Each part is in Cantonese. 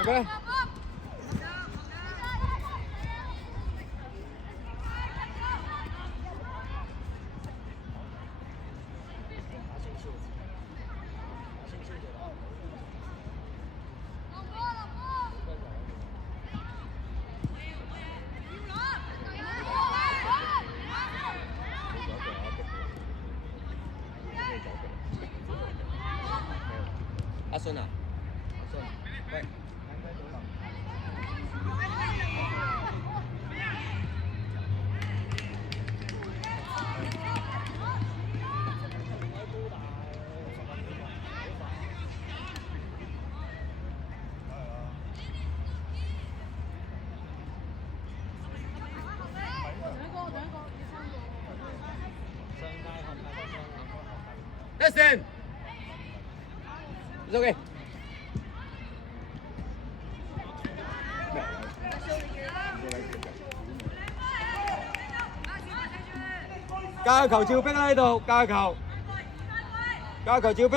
OK。阿信啊，阿信，喂。Listen. It's okay. 加球照逼喺呢度，加球照逼。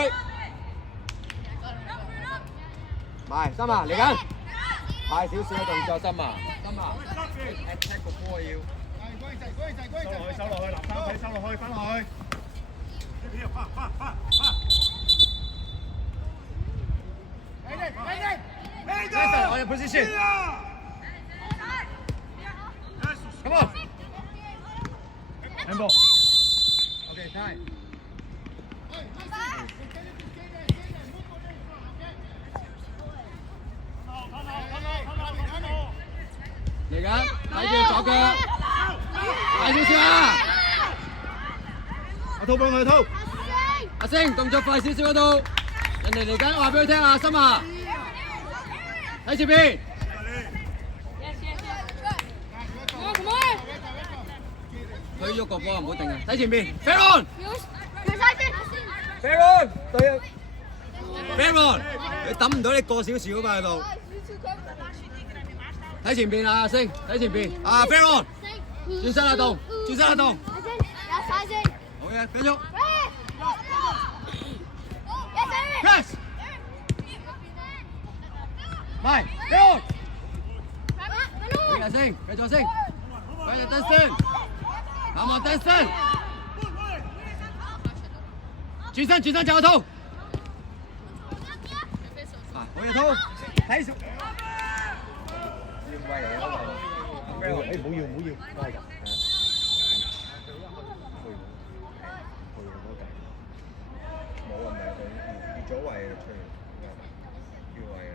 埋森啊，嚟緊，快少少嘅動作，森啊，attack 個波要。收落去，南三仔收落去，翻去。On your position. Come on. Handball. Okay, time. 嚟緊，睇住左腳，快少少啊！阿滔幫佢滔。阿星，動作快少少嗰度，人哋嚟緊，話俾佢聽啊，森啊！睇前邊。佢喐個波唔好定啊！睇前邊 ，Fair on，Fair on，對啊 ，Fair on，你抌唔到你過少少啊嘛喺度。睇前邊啊，星，睇前邊啊 ，Fair on，轉身啊動，轉身啊動。好嘢，繼續。Press。埋 ，Fair on。繼續升，繼續升，繼續登升。啱啱登升，轉身就套，好嘢套，睇住，要威嚟啊！唔好要，威㗎，冇啊，唔係佢越咗位出嚟，越位啊！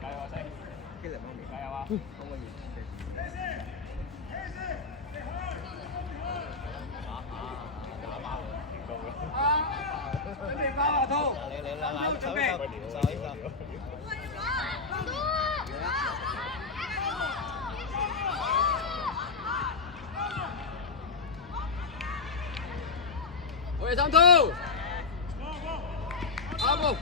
加油啊！仔，激勵媽咪，加油啊！可唔可以？準備包啊，滔！嚟，準備。好嘢，三滔！阿木，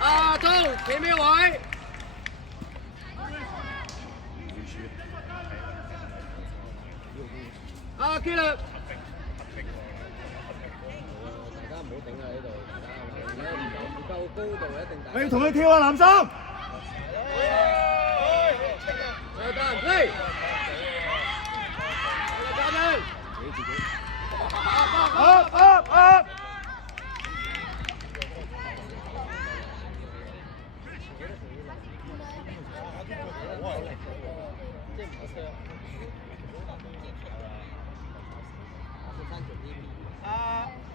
阿滔，企咩位？阿 Killer。我要同佢跳啊，南生！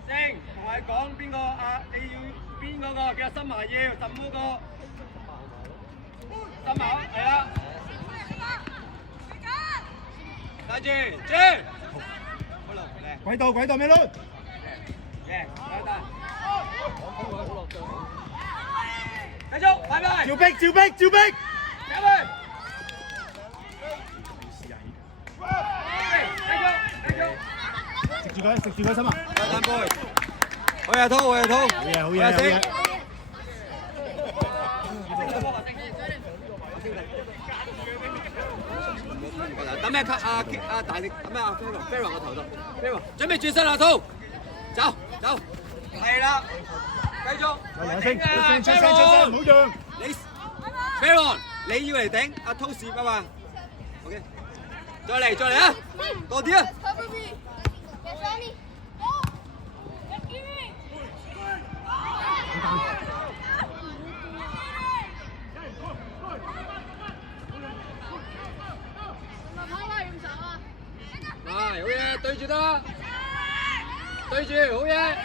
星，同我講邊個啊？你要邊嗰個叫森麻要什麼個？森麻係啦。睇住，轉。軌道咩咯？嘅，繼續，拜拜。照逼！入去。食住佢心啊！單杯，好嘢滔！好嘢！等咩大力？等咩Ferro個頭度？Ferro準備轉身啦，滔！走！係啦，繼續。兩聲，出聲，唔好讓。你 Faron， 你要嚟頂阿 Toast 啊嘛。OK， 再嚟啊，多啲啊。好嘢，對住得啦，對住，好嘢。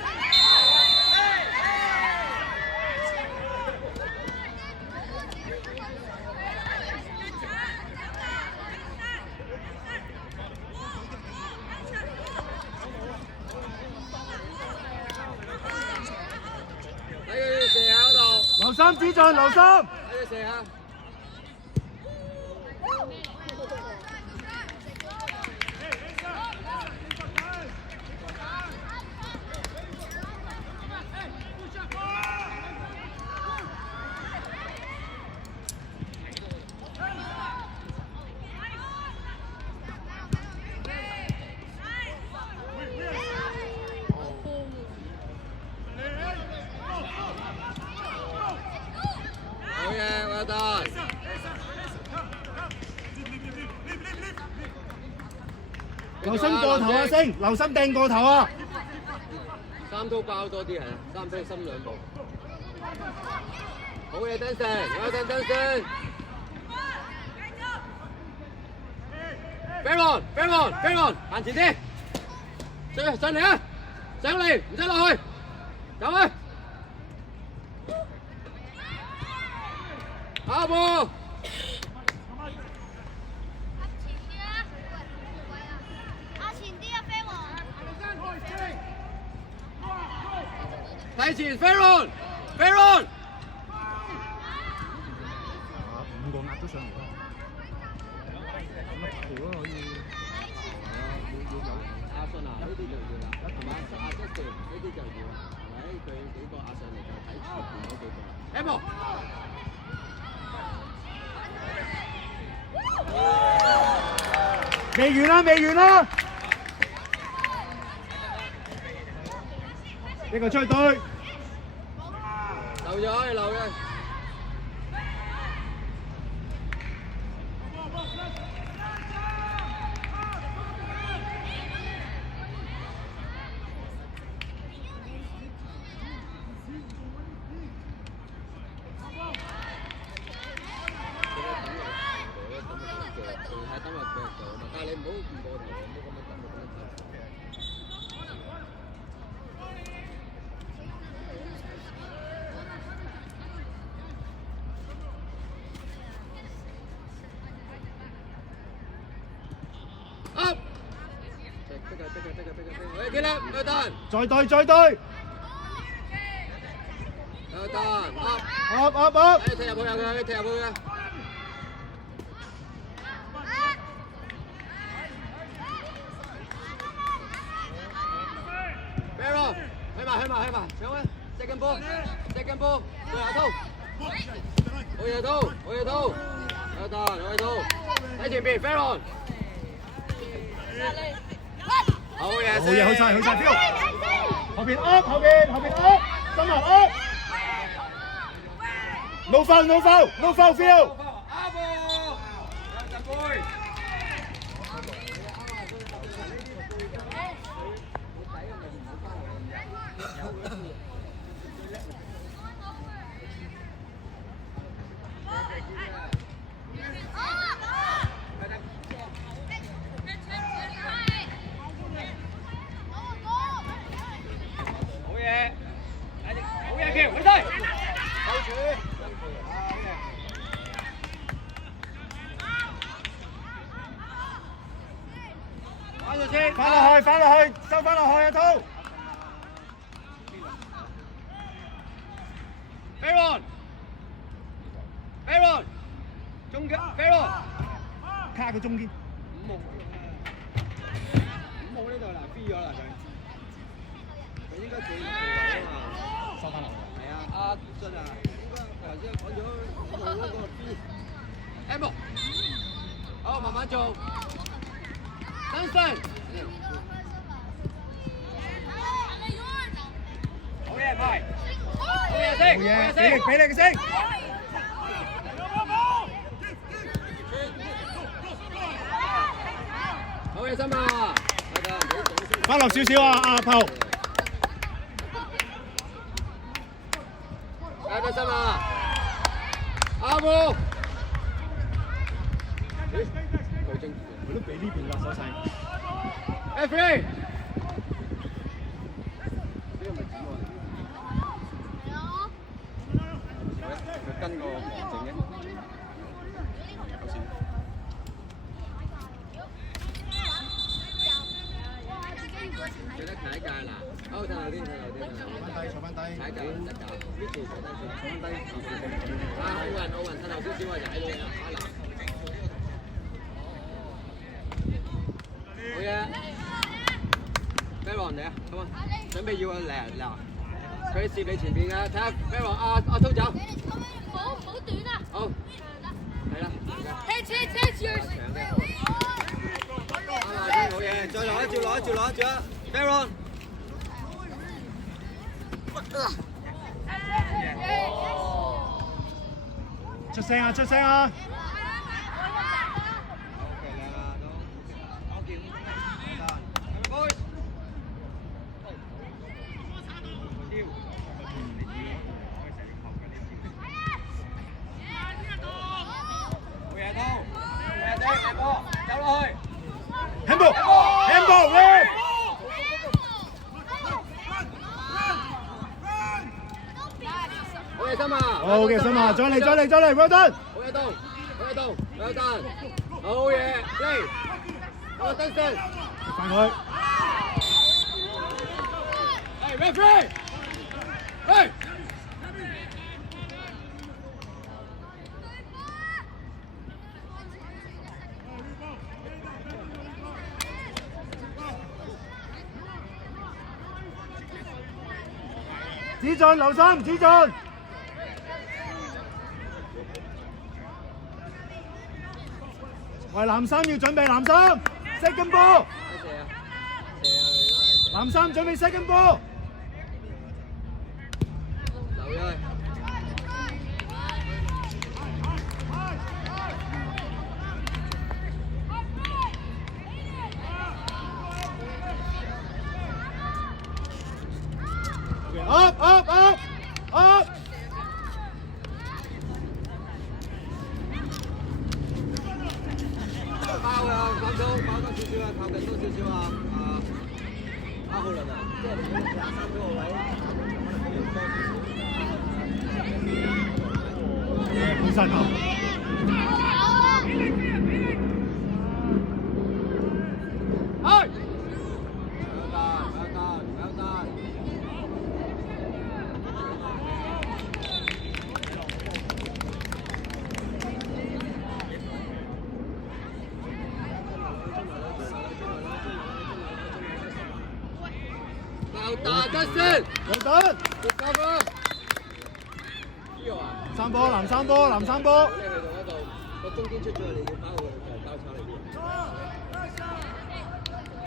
睇佢射下嗰度，留心指進，留心。睇佢射下。留心過頭啊，星！留心掟過頭啊！三刀包多啲係啊，三刀深兩步。好嘢，登成，有陣登成。Faron，行前啲，上嚟啊！上嚟，唔使落去，走啊！下步。睇前 Faron， 5個壓咗上嚟啦，咁條咯可以。阿信啊，呢啲就要啦，係嘛？阿 Justin 呢啲就要啦，係咪？佢幾個阿上嚟就睇前邊嗰幾個。Emma， 未完啦！呢個出去對。留嘅。但係你唔好唔過頭，唔好咁樣等。Up！ 得啦，有單。再對。有單。Up！ 踢入去啊！Faron， 去埋，上啊 ！second ball， 對下刀，好嘢刀，有單，喺前邊 Faron， 好嘢，去晒標，後邊 up， 身後 up， no foul field。翻落去，收翻落去啊，濤 ！Faron， 中間 Faron， 卡佢中間。5號呢度嗱，飛咗啦佢應該企啊嘛，收翻落去。係啊，阿信啊，應該頭先講咗5號嗰個 B。Emma， 好，慢慢做。登山。嘢，俾力俾力先。好嘢，心啊！翻落少少啊，阿炮。得心啊！阿木。佢都俾呢邊㗎手勢。F3。佢跟個黃靜嘅。最得踩界啦！好，睇後啲，睇後啲。坐翻低，踩界，踩界。呢條坐低，啊，奧運，褪後少少啊，踩到嘢啦，嗱。好嘢 ，Baron 嚟啊，咁啊，準備要嗱，佢攝你前邊嘅，睇下 Baron 阿濤走。冇短啊！好，係啦。長嘅。好嘢，再攞一照啊 ，Baron。出聲啊！出聲啊！handball，喂！好嘢，心啊！好嘅，心啊！再嚟，well done！好嘢，well done！好嘢 ，play！好，Dustin！翻佢。係 referee！係。子俊留心，子俊。喂，藍衫要準備藍衫 ，second ball。藍衫準備 second ball。留咗。up！包啊，包多少少啊，靠近多少少啊，阿浩倫啊，即係你23嗰個位，好辛苦。打得先，有等。三波，藍三波。你去到嗰度，個中堅出咗，你要包佢，就交叉嚟啲。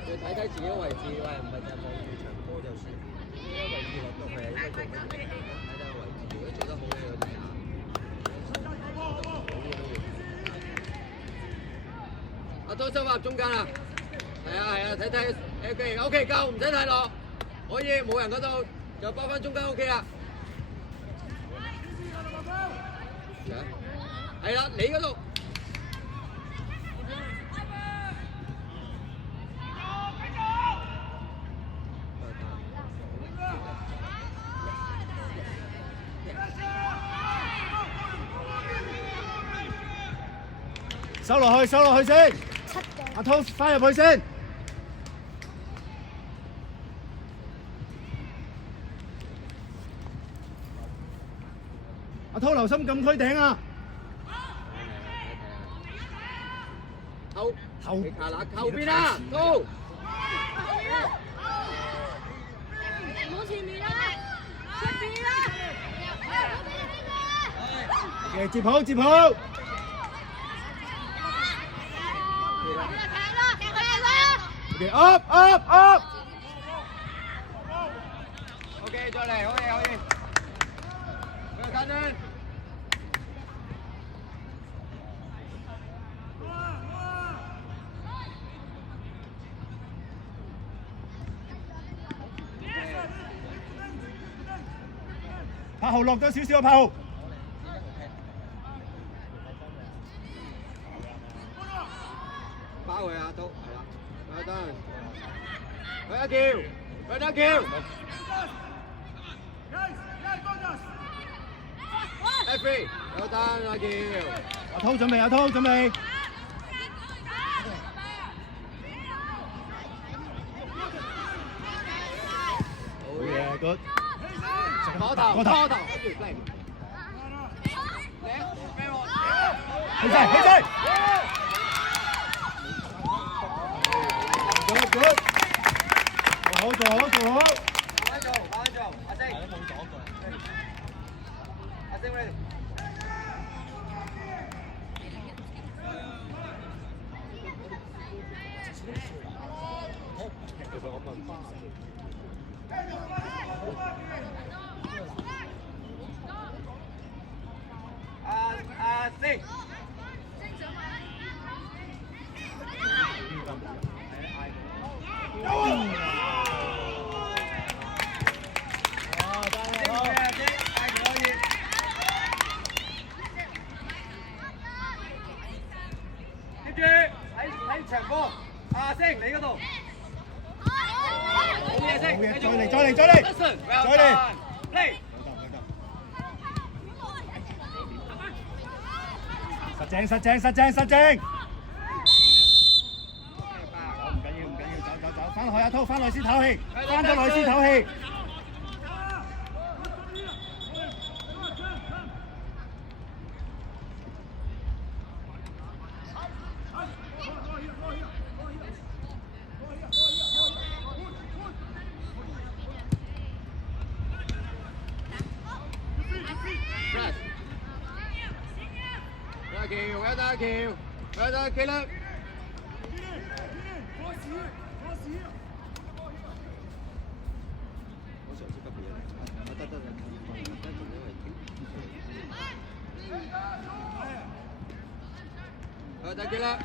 要睇自己個位置，喂，唔係就望住場波就算。呢個位置落到去係應該做乜嘢？睇睇個位置，如果做得好嘅嗰啲阿多收入中間啊！係啊，睇睇 OK 夠，唔使太落。可以冇人嗰度就包翻中間 OK 啦。係啦，你嗰度。收落去先。阿濤翻入去先。阿濤留心禁區頂啊！後邊啊，濤！冇前面啦，出邊啦！嘅接好。Okay, up！ OK， 再嚟，可以。近啊！拍後落咗少少啊，拍後。包佢啊，都係啦，得，佢一叫，佢一叫。F3，有單阿叫。阿滔準備，阿滔準備。好嘢 ，good。攞頭，攞頭，起勢，起勢。good good。做好，做好，做好。慢做，慢做，阿星。阿星 ready。阿星。接住喺長波，阿星你嗰度。好嘢星，再嚟，再嚟，再嚟，再嚟。play。實正，實正，實正，實正。唔緊要，唔緊要，走走走，翻落去阿滔，翻落去先唞氣，翻咗落去先唞氣。打橋，打橋啦！打橋啦！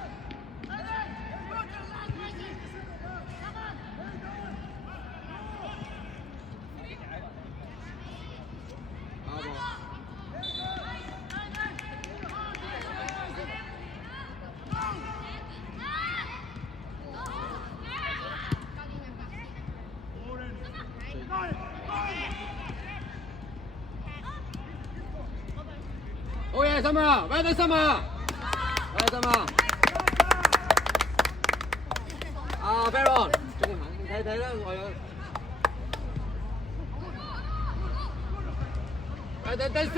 好嘢，心啊！喂，得心啊！喂，心啊！啊 ，Baron， 仲行睇睇啦，我有。喂，得先。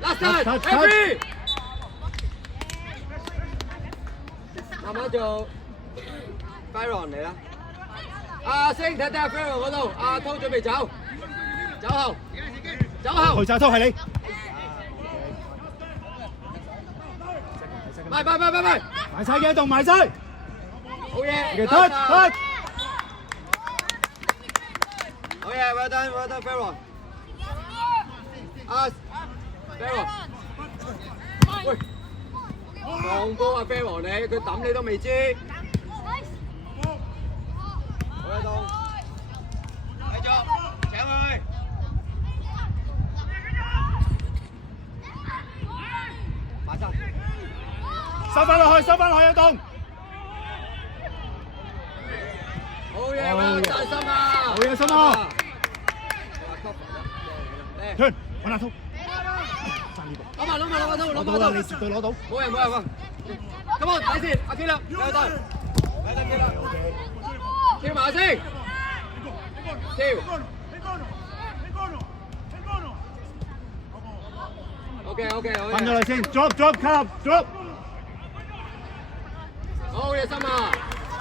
Last time, every。慢慢做 ，Baron 嚟啦。阿星睇睇下 Baron 嗰度，阿滔準備走。走後，走後。徐澤滔係你。埋，埋晒嘅，動埋晒。好嘢。退。好嘢 ，well done, Baron。啊 ，Baron。喂，放波啊 ，Baron 你，佢抌你都未知。好嘢，東。繼續，請佢。收翻落去，收翻落去啊！棟，好嘢，好大心啊！好嘢，心啊！斷，揾阿滔，爭呢個。攞埋，攞到啦！你絕對攞到。冇人喎。咁我睇先，阿 K 啦，有得，K 啦，跳埋先，跳。OK， 好嘢。瞓咗嚟先 ，drop。好嘢，心啊！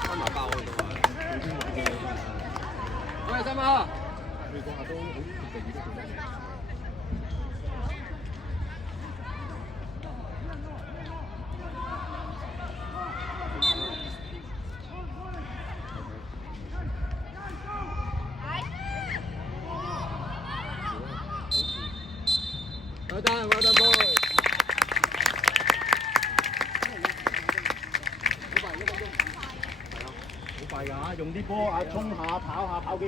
心埋爆嗰度啊！好嘢，心啊！你講下都好決定都做得嘢。well done boy。好快㗎，用啲波啊，衝下跑下跑幾。